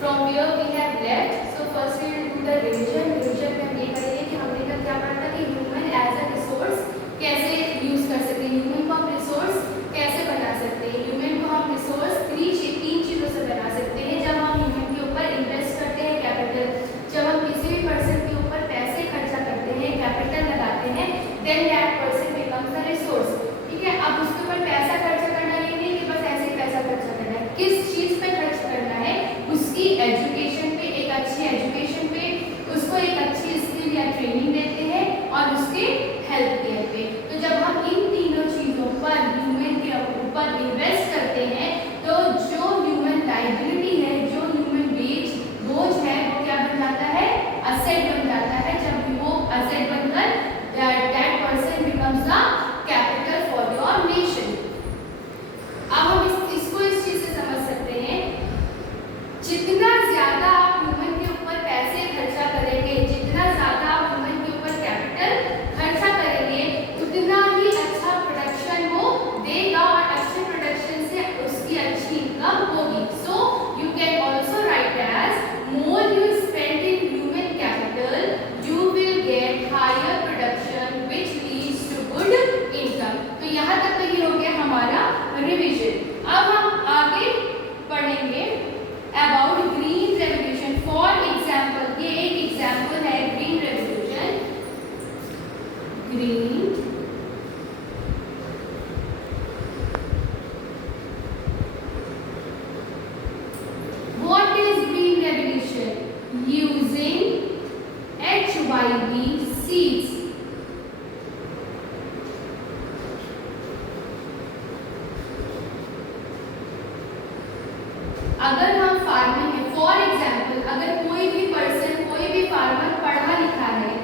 from where we have left. So first we will do the revision. Revision में हम ये करेंगे कि हमने कल क्या पढ़ा था कि ह्यूमन एज अ रिसोर्स कैसे यूज कर सकते हैं, ह्यूमन को हम रिसोर्स कैसे बना सकते हैं। ह्यूमन को हम रिसोर्स तीन चीज़ों से बना सकते हैं। जब हम ह्यूमन के ऊपर इन्वेस्ट करते हैं कैपिटल, जब हम किसी भी पर्सन के ऊपर पैसे खर्चा करते हैं, कैपिटल लगाते हैं, then that person becomes a resource. ठीक है, अब उसके ऊपर पैसा खर्चा करना ये नहीं कि बस ऐसे ही पैसा खर्चा करना है, किस चीज़ पे खर्च करना है, उसकी एजुकेशन पे, एक अच्छी एजुकेशन पे, उसको एक अच्छी स्किल या ट्रेनिंग देते हैं और उसके हेल्थ केयर पे। तो जब हम इन तीनों चीज़ों पर ह्यूमन के ऊपर इन्वेस्ट करते हैं तो जो ह्यूमन लाइबिलिटी है, जो ह्यूमन बोझ है, वो क्या बन जाता है, असेट बन जाता है। जब वो असेट बनकर that person becomes the capital for your nation. अब हम इसको इस चीज से समझ सकते हैं, जितना ज्यादा आप ह्यूमन के ऊपर पैसे खर्चा करेंगे, जितना ज्यादा आप ह्यूमन के ऊपर कैपिटल खर्चा करेंगे, उतना ही अच्छा प्रोडक्शन वो देगा और अच्छे प्रोडक्शन से उसकी अच्छी इनकम होगी। So you can also write as more you spend in human capital you will get higher production which leads to good income. तो यहाँ तक तो ये हो गया हमारा रिविजन। अब हम आगे पढ़ेंगे about green revolution. For example, ये एक एग्जाम्पल है green revolution. Green what is green revolution? Using HYV seeds. अगर हम फार्मिंग में, फॉर एग्जाम्पल, अगर कोई भी पर्सन, कोई भी फार्मर पढ़ा लिखा है,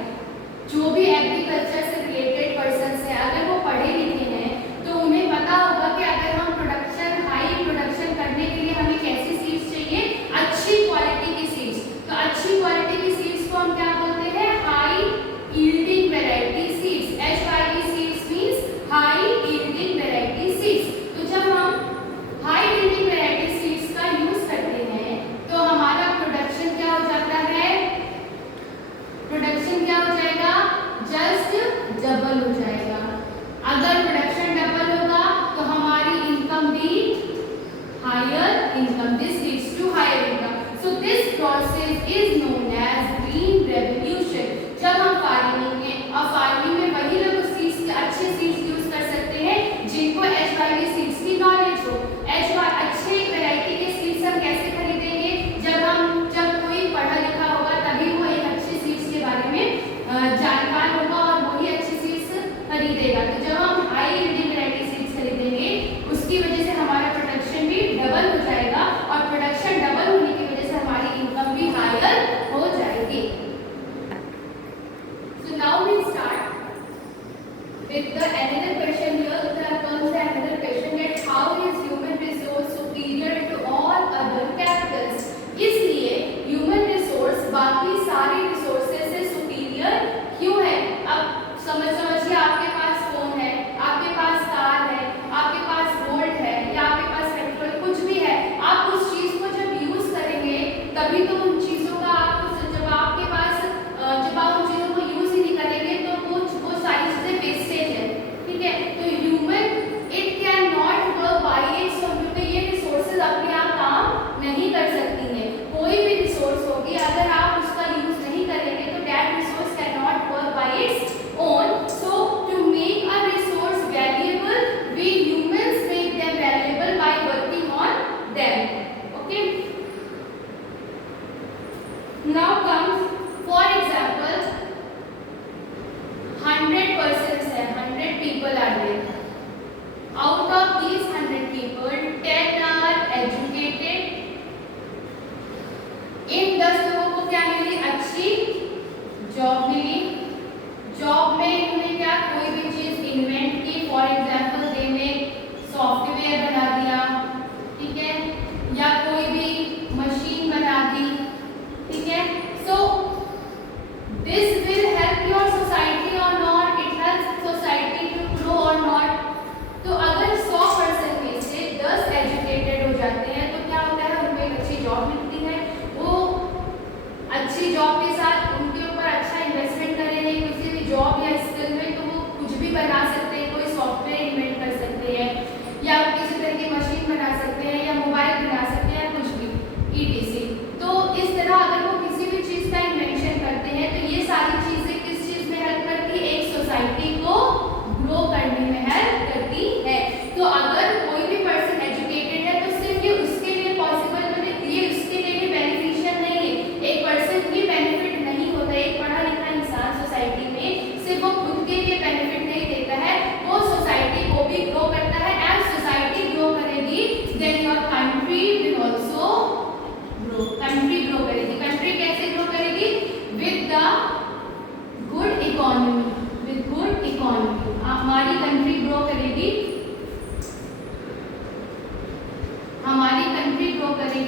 जो भी एग्रीकल्चर से रिलेटेड पर्सन है, अगर वो पढ़े लिखे हैं तो उन्हें पता होगा कि अगर हम प्रोडक्शन, हाई प्रोडक्शन करने के लिए हमें कैसी सीड्स चाहिए, अच्छी क्वालिटी की सीड्स। तो अच्छी क्वालिटी की सीड्स को हम क्या बोलते हैं, high yielding variety seeds. HYV seeds means high yielding variety seeds. तो जब हम हाई यील्डिंग वैरायटी सीड्स का यूज करते हैं तो हमारा प्रोडक्शन क्या हो जाता है, प्रोडक्शन क्या हो जाएगा, जस्ट डबल हो जाएगा। अगर प्रोडक्शन डबल होगा तो हमारी इनकम भी higher income, this leads to higher income. So this process is known as green revolution. जब हम फार्मिंग में, और फार्मिंग में वही लोग सीड्स, अच्छे सीड्स यूज कर सकते हैं जिनको HYV सीड्स की नॉलेज हो। अच्छे वैरायटी के सीड्स हम कैसे खरीदेंगे, जब कोई पढ़ा लिखा होगा तभी वो एक अच्छी सीड्स के बारे में जानकार होगा और वही अच्छी सीड्स खरीदेगा। तो जब हम हाई यील्डिंग वैरायटी सीड्स खरीदेंगे उसकी वजह से हमारा प्रोडक्शन भी डबल हो जाएगा और प्रोडक्शन डबल होने की वजह से हमारी इनकम भी हायर हो जाएगी।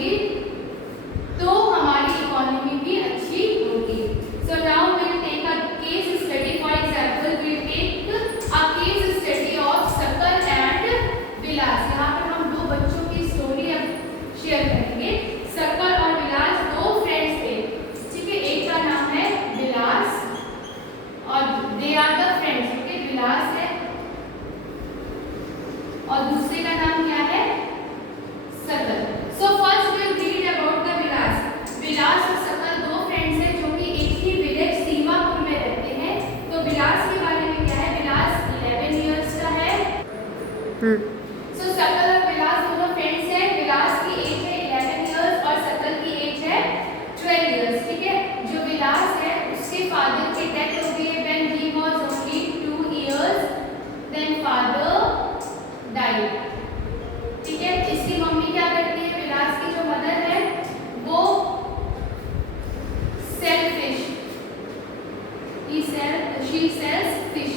होगी तो हमारी इकोनॉमी भी अच्छी होगी। So now will take a case study. For example will take a case study of Sakal and Vilas. यहाँ पर हम दो बच्चों की स्टोरी अब शेयर करेंगे। सकल और विलास दो फ्रेंड्स थे, ठीक है। एक का नाम है विलास और they are the friends, okay. Vilas है और दूसरे का नाम क्या है, Sakal. So first will read about the Vilas. Vilas और सकल दो फ्रेंड्स हैं जो कि एक ही विलेज सीमापुर में रहते हैं। तो विलास के बारे में क्या है, विलास 11 इयर्स का है। सो सकल और विलास दोनों फ्रेंड्स हैं। विलास की एज है 11 इयर्स और सकल की एज है 12 इयर्स, ठीक है। जो विलास है उसके फादर की डेथ हो गई है when he was only 2 years, then father died, ठीक है। इसकी मम्मी क्या करती है, विलास की जो मदर है वो शी सेल्स फिश।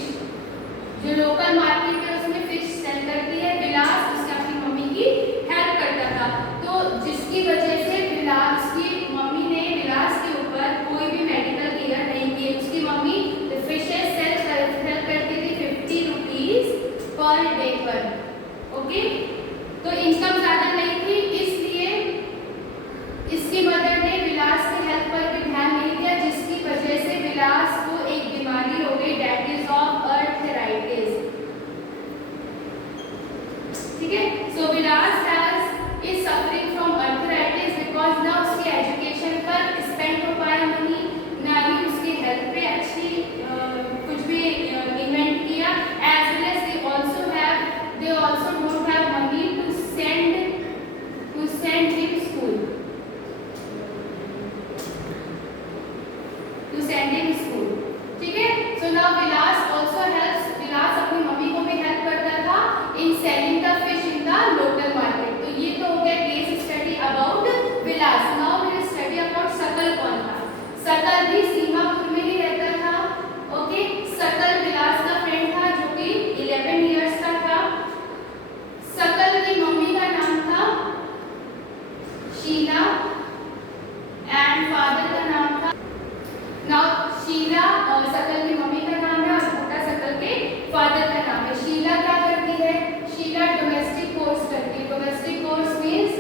जो लोकल मार्केट है उसमें फिश सेल करती है। विलास उसने अपनी मम्मी की हेल्प करता था। तो जिसकी वजह से विलास की मम्मी ने विलास के ऊपर कोई भी मेडिकल केयर नहीं की। उसकी मम्मी फिशेस सेल करती थी 50 रुपीज पर डे पर, ओके। तो इनकम ज्यादा नहीं थी, इसलिए इसकी मदर ने विलास की हेल्प पर भी ध्यान नहीं दिया, जिसकी वजह से विलास को एक बीमारी हो गई, दैट इज ऑफ अर्थराइटिस, ठीक है। So Vilas is suffering from arthritis because ना उसके एजुकेशन पर स्पेंड हो पाया मनी, ना ही उसके हेल्थ पे अच्छी कुछ भी इन्वेंट किया। As well as they also don't have money to send him school, ठीक है। सो नाउ विलास also helps, विलास अपनी मम्मी को भी हेल्प करता था in selling the fish in the local market. तो ये तो हो गया case study about Vilas. Now will study about सकल। कौन था, सकल भी सीमापुर में ही रहता था, ओके। सकल विलास का फ्रेंड था जो कि 11 इयर्स का था। सकल की मम्मी का नाम था शीला एंड फादर का नाम था, नाउ शीला सकल की मम्मी का नाम है और छोटा सकल के फादर का नाम है। शीला क्या करती है, शीला डोमेस्टिक कोर्स करती है। डोमेस्टिक कोर्स मींस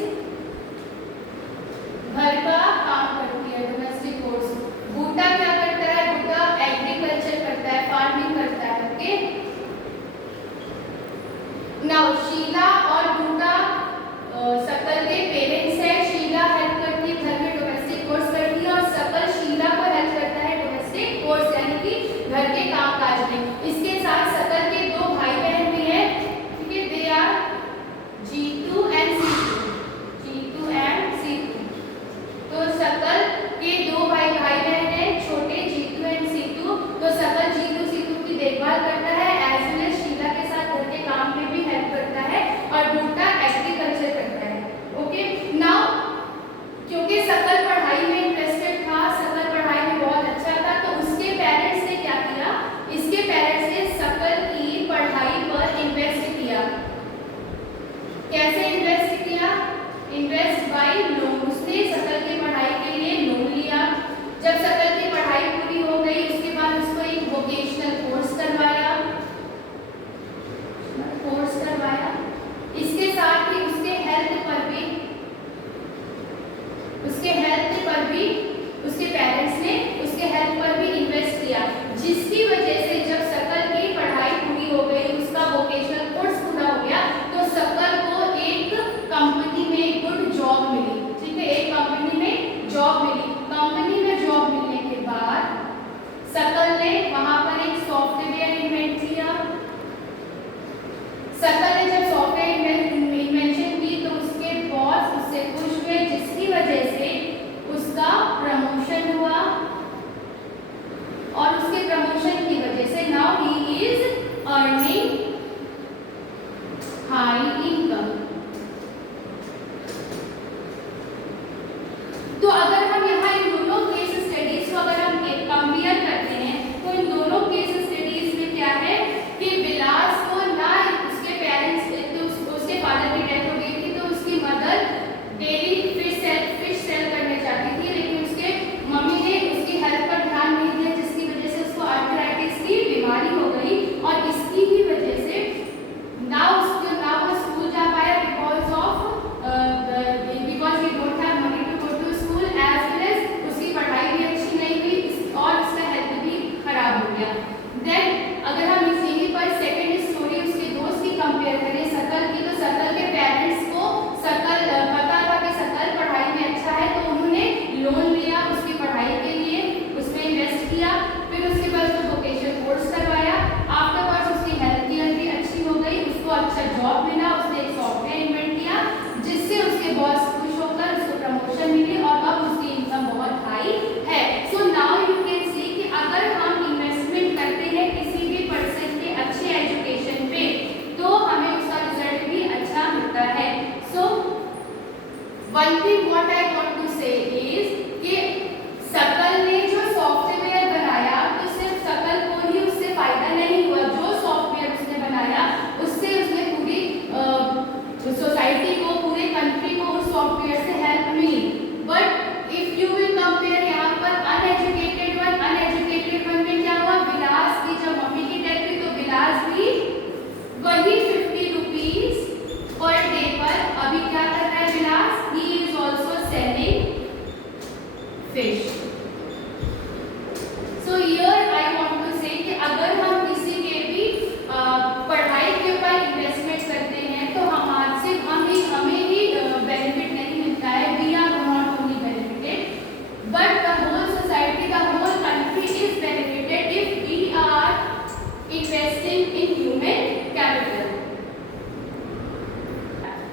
घर का काम करती है, डोमेस्टिक कोर्स। बूटा क्या करता है, बूटा एग्रीकल्चर करता है, फार्मिंग करता है, ओके। नाउ शीला और बूटा सकल के पेरेंट्स है। शीला हेल्प करती है घर में, डोमेस्टिक कोर्स करती है, और सकल शीला को हेल्प करता है डोमेस्टिक कोर्स यानी कि घर के कामकाज में। इसके साथ सकल के दो भाई बहन भी हैं, ठीक है। They are Jeetu and Seetu, Jeetu and Seetu. तो सकल के दो भाई बहन हैं छोटे, जीतू एंड सीतू। तो सकल जीतू सीतू की देखभाल करता है, एज वेल एज शीला के साथ घर के काम में भी हेल्प करता है, और बूटा एग्रीकल्चर करता है, ओके। नाउ क्योंकि सकल पढ़ाई में इंटरेस्टेड था, सकल पढ़ाई में बहुत अच्छा था, तो उसके पेरेंट्स ने क्या किया, इसके पेरेंट्स ने सकल की पढ़ाई पर इन्वेस्ट किया। कैसे इन्वेस्ट किया, इन्वेस्ट बाय लोन। उसने सकल की पढ़ाई के लिए लोन लिया। जब सकल की पढ़ाई पूरी हो गई उसके बाद उसको एक वोकेशनल कोर्स करवाया। इसके साथ ही उसके हेल्थ पर भी उसके पेरेंट्स ने उसके हेल्थ पर भी इन्वेस्ट किया, जिसकी वजह से जब सकल की पढ़ाई पूरी हो गई, उसका वोकेशनल कोर्स पूरा हो गया, तो सकल को एक कंपनी में गुड जॉब मिली, ठीक है। एक कंपनी में जॉब मिली। कंपनी में जॉब मिलने के one thing what I want to say is कि सकल ने जो सॉफ्टवेयर बनाया तो सिर्फ सकल को ही उससे फायदा नहीं हुआ, जो सॉफ्टवेयर उसने बनाया उससे उसने पूरी सोसाइटी को, पूरे कंट्री को उस सॉफ्टवेयर से हेल्प मिली। But if you will compare यहाँ पर अनएजुकेटेड वन में क्या हुआ, विलास की जब मम्मी की डेथ हुई तो विलास भी वही 50 रुपीज पर डे पर अभी क्या कर रहा है Vilas, he is also selling fish. So here I want to say कि अगर हम किसी के भी पढ़ाई के ऊपर इन्वेस्टमेंट करते हैं तो हमारे हमें ही बेनिफिट नहीं मिलता है, we are not only benefited but the whole society, the whole country is benefited if we are investing in human capital.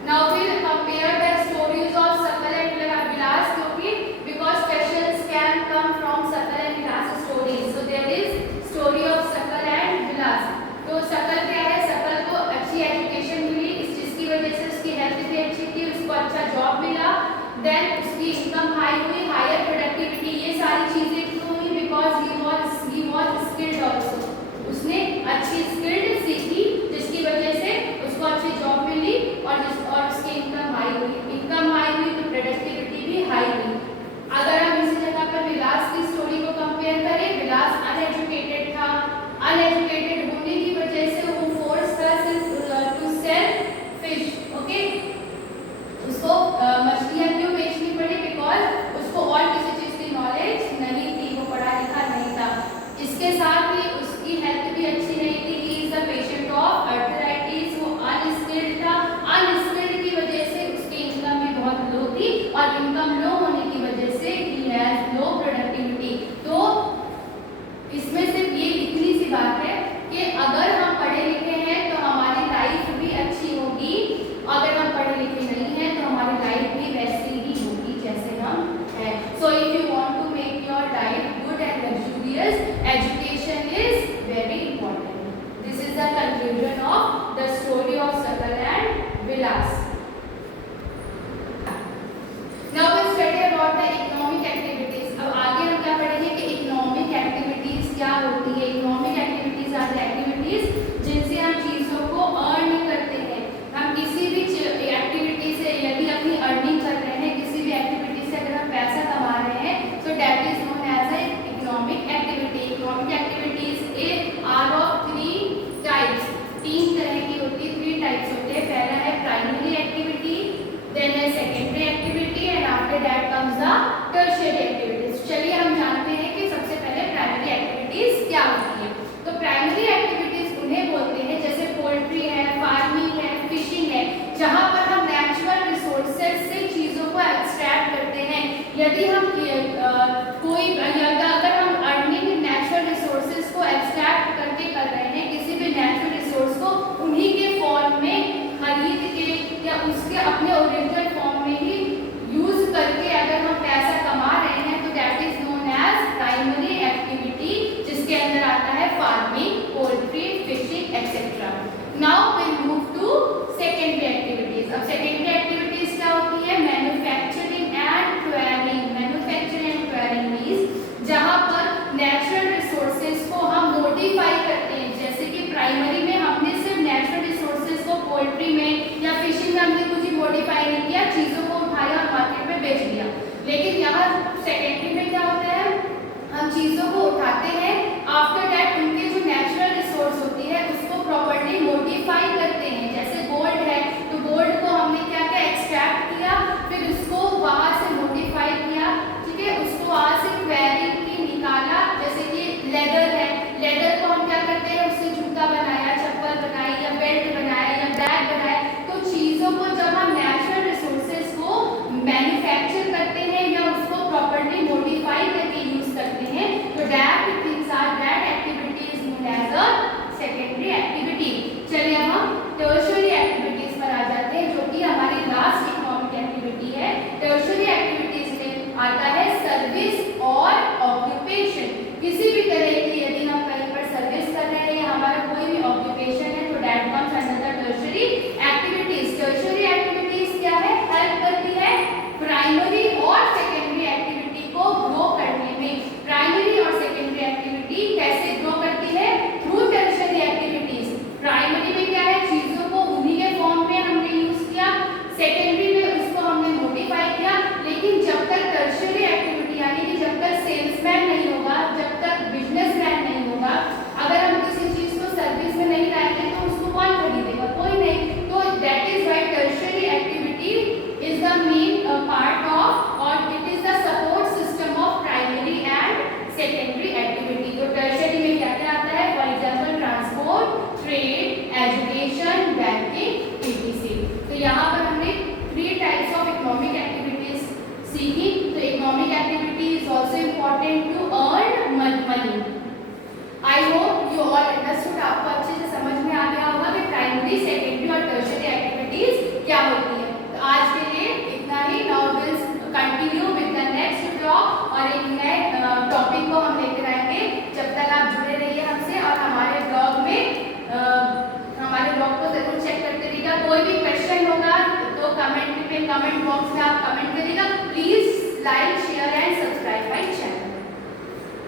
Now we'll compare the stories of Sakal and Vilas, because questions can come from Sakal and Vilas stories. So there is story of Sakal and Vilas. तो सकल क्या है, सकल को अच्छी education मिली, जिसकी वजह से उसकी हेल्थ भी अच्छी थी, उसको अच्छा जॉब मिला, देन उसकी इनकम हाई हुई, हायर प्रोडक्टिविटी, ये सारी चीजें क्यों हुई, because he was skilled also, उसने अच्छी स्किल्ड सीखी जिसकी वजह से उसको अच्छी जॉब मिली और उसकी इनकम हाई हुई तो प्रोडक्टिविटी भी हाई हुई। अगर हम इसी जगह पर विलास की स्टोरी को कंपेयर करें, विलास अनएजुकेटेड था, अनएजुकेटेड होने की वजह से वो फोर्स था टू सेल फिश, ओके, उसको मछलियां क्यों बेचनी पड़ी, बिकॉज उसको और किसी चीज की नॉलेज नहीं थी, वो पढ़ा लिखा नहीं था, इसके साथ ही उसकी हेल्थ भी अच्छी नहीं थी, he is the patient of arthritis, वो अनस्किल्ड था, अनस्किल्ड की वजह से उसकी इनकम भी बहुत लो थी और इनकम लो होने की वजह से ही हैज लो प्रोडक्टिविटी। तो इसमें सिर्फ ये इतनी सी बात है कि अगर हम पढ़े लिखे हैं तो हमारी लाइफ भी अच्छी होगी, अगर हम पढ़े लिखे नहीं हैं तो हमारी लाइफ भी वैसी ही होगी जैसे हम हैं। So if you want to make your life good and luxurious, education is very important. This is the conclusion of the story of Sakal and Vilas. Now we'll study about the economic activities. अब आगे हम क्या पढ़ेंगे कि economic activities क्या होती है। Economic activities are the activities जिनसे हम चीजों को earn करते हैं। हम किसी भी एक्टिविटी से यदि अपनी अर्निंग कर रहे हैं, किसी भी एक्टिविटी से अगर हम पैसा कमा रहे हैं तो that is known as a economic activity. Economic activities are of three types. तीन तरह की होती है, 3 टाइप्स होते हैं। पहला है प्राइमरी एक्टिविटी, देन है secondary activity and after that comes the tertiary activities. चलिए हम जानते हैं कि सबसे पहले प्राइमरी एक्टिविटीज क्या होती है। तो प्राइमरी एक्टिविटीज उन्हें बोलते हैं जैसे पोल्ट्री है, फार्मिंग है, फिशिंग है, जहाँ पर हम नेचुरल रिसोर्सेज से चीजों को एक्सट्रैक्ट करते हैं। यदि हम अगर हम अर्निंग नेचुरल रिसोर्सेज को एक्सट्रैक्ट करके कर रहे हैं, किसी भी नेचुरल रिसोर्स को उन्हीं के फॉर्म में खरीद के या उसके अपने ओरिजिनल फॉर्म में ही यूज करके अगर हम पैसा कमा रहे हैं तो that is known as primary activity, जिसके अंदर आता है farming, poultry, fishing etcetera. Now will move to secondary activities. अब सेकेंडरी एक्टिविटीज क्या होती है, manufacturing and quarrying. Manufacturing and quarrying means जहां पर नेचुरल रिसोर्सेज को हम मॉडिफाई करते हैं, जैसे कि प्राइमरी में हमने सिर्फ नेचुरल रिसोर्सेज को पोल्ट्री में या फिशिंग में हमने कुछ मॉडिफाई नहीं किया, कमेंट बॉक्स में आप कमेंट करिएगा। Please like share and subscribe my channel.